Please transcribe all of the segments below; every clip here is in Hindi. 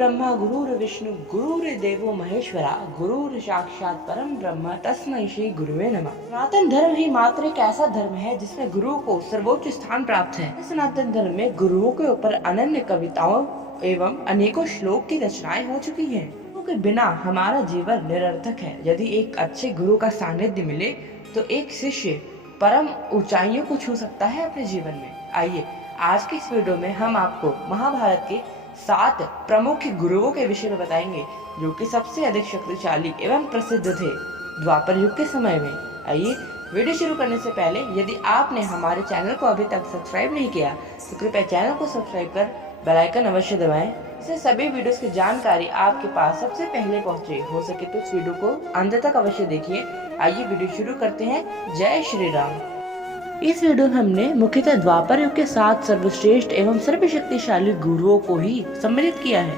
ब्रह्मा गुरुर्विष्णु गुरुर्देवो महेश्वरा गुरुर साक्षात परम ब्रह्म तस्मै श्री गुरुवे नमः। सनातन धर्म ही मात्र एक ऐसा धर्म है जिसमें गुरु को सर्वोच्च स्थान प्राप्त है। सनातन धर्म में गुरुओं के ऊपर अनन्य कविताओं एवं अनेकों श्लोक की रचनाएं हो चुकी हैं। गुरु के बिना हमारा जीवन निरर्थक है। यदि एक अच्छे गुरु का सानिध्य मिले तो एक शिष्य परम ऊंचाइयों को छू सकता है अपने जीवन में। आइए आज के इस वीडियो में हम आपको महाभारत के 7 प्रमुख गुरुओं के विषय में बताएंगे जो कि सबसे अधिक शक्तिशाली एवं प्रसिद्ध थे द्वापर युग के समय में। आइए वीडियो शुरू करने से पहले यदि आपने हमारे चैनल को अभी तक सब्सक्राइब नहीं किया तो कृपया चैनल को सब्सक्राइब कर बेल आइकन अवश्य दबाएं। इससे सभी वीडियोस की जानकारी आपके पास सबसे पहले पहुंचे। हो सके तो इस वीडियो को अंत तक अवश्य देखिए। आइए वीडियो शुरू करते हैं। जय श्री राम। इस वीडियो में हमने मुख्यतः द्वापर युग के 7 सर्वश्रेष्ठ एवं सर्वशक्तिशाली गुरुओं को ही सम्मिलित किया है।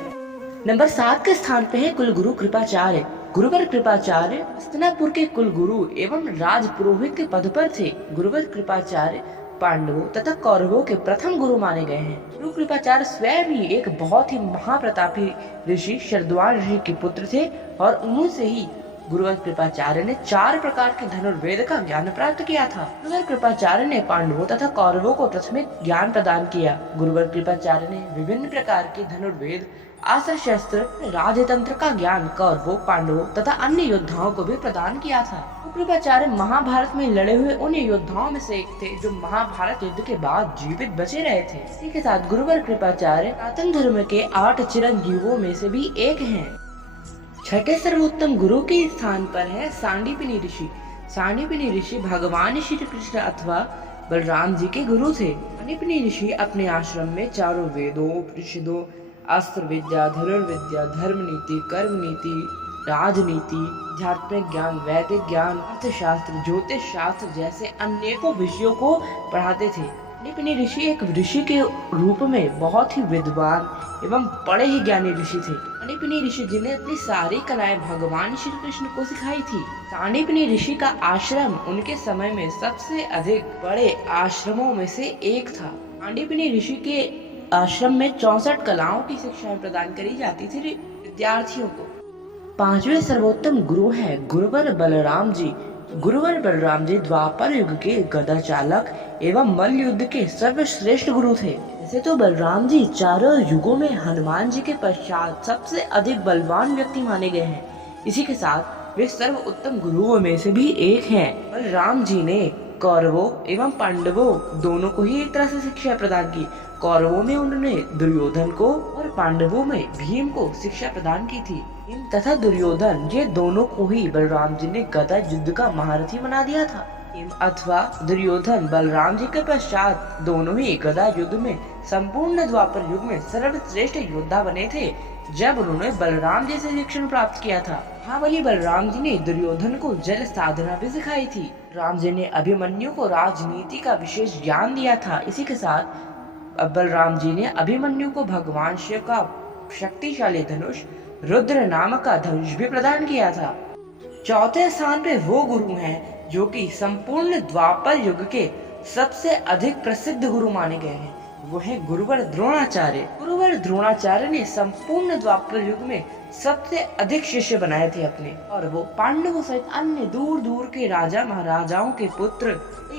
नंबर 7 के स्थान पे है कुल गुरु कृपाचार्य। गुरुवर कृपाचार्य हस्तिनापुर के कुल गुरु एवं राज पुरोहित के पद पर थे। गुरुवर कृपाचार्य पांडवों तथा कौरवों के प्रथम गुरु माने गए हैं। गुरु कृपाचार्य स्वयं ही एक बहुत ही महाप्रतापी ऋषि शरद्वान ऋषि के पुत्र थे और उनसे ही गुरुवर कृपाचार्य ने 4 प्रकार के धनुर्वेद का ज्ञान प्राप्त किया था। गुरुवर कृपाचार्य ने पांडवों तथा कौरवों को प्राथमिक ज्ञान प्रदान किया। गुरुवर कृपाचार्य ने विभिन्न प्रकार के धनुर्वेद, अस्त्र शस्त्र, राजतंत्र का ज्ञान कौरवों, पांडवों तथा अन्य योद्धाओं को भी प्रदान किया था। कृपाचार्य महाभारत में लड़े हुए उन योद्धाओं में से एक थे जो महाभारत युद्ध के बाद जीवित बचे रहे थे। इसी के साथ गुरुवर कृपाचार्य सनातन धर्म के 8 चिरंजीवों में से भी एक हैं। छठे सर्वोत्तम गुरु के स्थान पर है सांडीपनी ऋषि। सांडीपनी ऋषि भगवान श्री कृष्ण अथवा बलराम जी के गुरु थे। सांडीपनी ऋषि अपने आश्रम में चारों वेदों, उपनिषदों, अस्त्र विद्या, धनुर्विद्या, धर्म नीति, कर्म नीति, राजनीति, आध्यात्मिक ज्ञान, वैदिक ज्ञान, अर्थशास्त्र, ज्योतिष शास्त्र जैसे अनेकों विषयों को पढ़ाते थे। सांडीपनी ऋषि एक ऋषि के रूप में बहुत ही विद्वान एवं बड़े ही ज्ञानी ऋषि थे। सांडीपनी ऋषि जी ने अपनी सारी कलाएं भगवान श्री कृष्ण को सिखाई थी। सांडीपनी ऋषि का आश्रम उनके समय में सबसे अधिक बड़े आश्रमों में से एक था। सांडीपनी ऋषि के आश्रम में 64 कलाओं की शिक्षाएं प्रदान करी जाती थी विद्यार्थियों को। 5वें सर्वोत्तम गुरु है गुरुवर बलराम जी। गुरुवर बलराम जी द्वापर युग के गदा चालक एवं मल्ल युद्ध के सर्वश्रेष्ठ गुरु थे। वैसे तो बलराम जी चारों युगों में हनुमान जी के पश्चात सबसे अधिक बलवान व्यक्ति माने गए हैं। इसी के साथ वे सर्व उत्तम गुरुओं में से भी एक हैं। बलराम जी ने कौरवों एवं पांडवों दोनों को ही एक तरह से शिक्षा प्रदान की। कौरवों में उन्होंने दुर्योधन को और पांडवों में भीम को शिक्षा प्रदान की थी। भीम तथा दुर्योधन ये दोनों को ही बलराम जी ने गदा युद्ध का महारथी बना दिया था। भीम अथवा दुर्योधन बलराम जी के पश्चात दोनों ही गदा युद्ध में संपूर्ण द्वापर युग में सर्वश्रेष्ठ योद्धा बने थे जब उन्होंने बलराम जी से शिक्षण प्राप्त किया था। महाबली बलराम जी ने दुर्योधन को जल साधना भी सिखाई थी। राम जी ने अभिमन्यु को राजनीति का विशेष ज्ञान दिया था। इसी के साथ बलराम जी ने अभिमन्यु को भगवान शिव का शक्तिशाली धनुष रुद्र नामक का धनुष भी प्रदान किया था। चौथे स्थान पे वो गुरु हैं जो कि संपूर्ण द्वापर युग के सबसे अधिक प्रसिद्ध गुरु माने गए हैं। वो है गुरुवर द्रोणाचार्य। गुरुवर द्रोणाचार्य ने संपूर्ण द्वापर युग में सबसे अधिक शिष्य बनाए थे अपने, और वो पांडवों सहित अन्य दूर दूर के राजा महाराजाओं के पुत्र,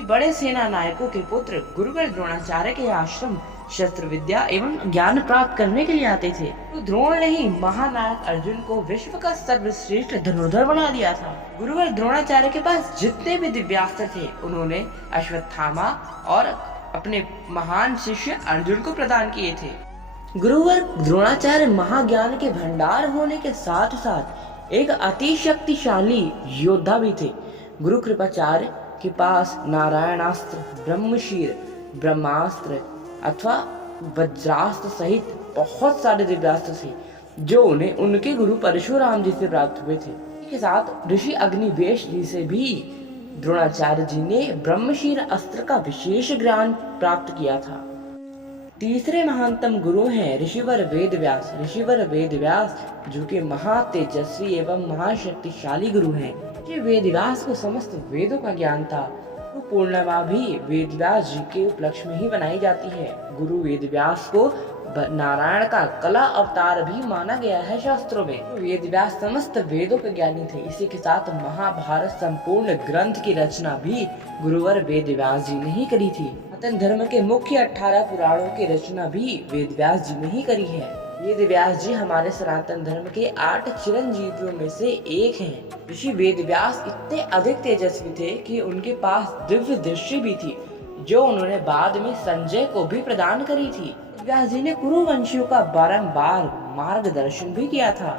बड़े सेना नायकों के पुत्र गुरुवर द्रोणाचार्य के आश्रम शस्त्र विद्या एवं ज्ञान प्राप्त करने के लिए आते थे। तो द्रोण ने ही महानायक अर्जुन को विश्व का सर्वश्रेष्ठ धनुर्धर बना दिया था। गुरुवर द्रोणाचार्य के पास जितने भी दिव्यास्त्र थे उन्होंने अश्वत्थामा और अपने महान शिष्य अर्जुन को प्रदान किए थे। गुरुवर द्रोणाचार्य महाज्ञान के भंडार होने के साथ साथ एक अति शक्तिशाली योद्धा भी थे। गुरु कृपाचार्य के पास नारायणास्त्र, ब्रह्मशीर, ब्रह्मास्त्र अथवा वज्रास्त्र सहित बहुत सारे दिव्यास्त्र थे जो उन्हें उनके गुरु परशुराम जी से प्राप्त हुए थे। इसके साथ ऋषि अग्निवेश जी से भी द्रोणाचार्य जी ने ब्रह्मशीर अस्त्र का विशेष ज्ञान प्राप्त किया था। तीसरे महानतम गुरु हैं ऋषिवर वेदव्यास। ऋषिवर वेदव्यास जो कि महातेजस्वी एवं महाशक्तिशाली गुरु हैं। ये वेदव्यास को समस्त वेदों का ज्ञान था। गुरु पूर्णिमा भी वेदव्यास जी के उपलक्ष्य में ही बनाई जाती है। गुरु वेदव्यास को नारायण का कला अवतार भी माना गया है शास्त्रों में। वेद व्यास समस्त वेदों के ज्ञानी थे। इसी के साथ महाभारत संपूर्ण ग्रंथ की रचना भी गुरुवर वेद व्यास जी ने ही करी थी। सनातन धर्म के मुख्य 18 पुराणों की रचना भी वेद व्यास जी ने ही करी है। वेद व्यास जी हमारे सनातन धर्म के 8 चिरंजीवियों में से एक हैं। ऋषि वेद व्यास इतने अधिक तेजस्वी थे कि उनके पास दिव्य दृष्टि भी थी, जो उन्होंने बाद में संजय को भी प्रदान करी थी। व्यास जी ने कुरुवंशियों का बारंबार मार्गदर्शन भी किया था।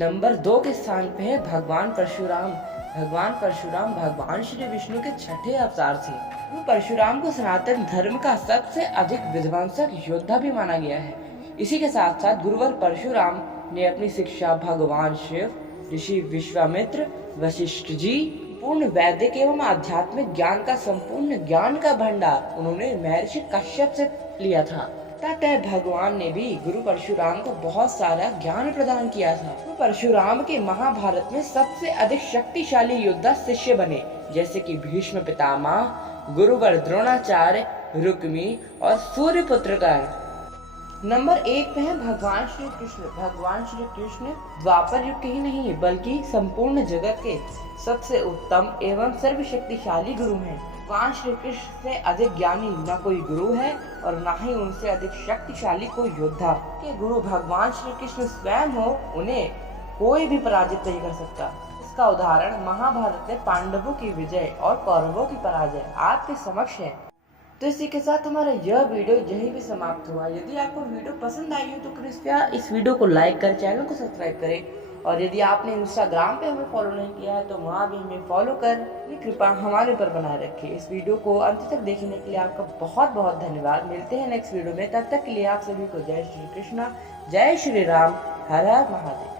नंबर 2 के स्थान पे है भगवान परशुराम। भगवान परशुराम भगवान श्री विष्णु के छठे अवतार थे। परशुराम को सनातन धर्म का सबसे अधिक विध्वंसक योद्धा भी माना गया है। इसी के साथ साथ गुरुवर परशुराम ने अपनी शिक्षा भगवान शिव, ऋषि विश्वामित्र, वशिष्ठ जी, पूर्ण वैदिक एवं आध्यात्मिक ज्ञान का संपूर्ण ज्ञान का भंडार उन्होंने महर्षि कश्यप से लिया था। तथा भगवान ने भी गुरु परशुराम को बहुत सारा ज्ञान प्रदान किया था। गुरु परशुराम के महाभारत में सबसे अधिक शक्तिशाली योद्धा शिष्य बने, जैसे कि भीष्म पितामह, गुरुवर द्रोणाचार्य, रुक्मी और सूर्यपुत्र कर्ण। नंबर 1 पे है भगवान श्री कृष्ण। भगवान श्री कृष्ण द्वापर युग के ही नहीं बल्कि संपूर्ण जगत के सबसे उत्तम एवं सर्वशक्तिशाली गुरु हैं। भगवान श्री कृष्ण से अधिक ज्ञानी न कोई गुरु है और न ही उनसे अधिक शक्तिशाली कोई योद्धा। के गुरु भगवान श्री कृष्ण स्वयं हो, उन्हें कोई भी पराजित नहीं कर सकता। इसका उदाहरण महाभारत में पांडवों की विजय और कौरवों की पराजय आपके समक्ष है। तो इसी के साथ हमारा यह वीडियो यहीं भी समाप्त हुआ। यदि आपको वीडियो पसंद आई हो तो कृपया इस वीडियो को लाइक कर चैनल को सब्सक्राइब करें, और यदि आपने इंस्टाग्राम पे हमें फॉलो नहीं किया है तो वहाँ भी हमें फॉलो कर अपनी कृपा हमारे ऊपर बनाए रखें। इस वीडियो को अंत तक देखने के लिए आपका बहुत बहुत धन्यवाद। मिलते हैं नेक्स्ट वीडियो में, तब तक के लिए आप सभी को जय श्री कृष्णा, जय श्री राम, हर हर महादेव।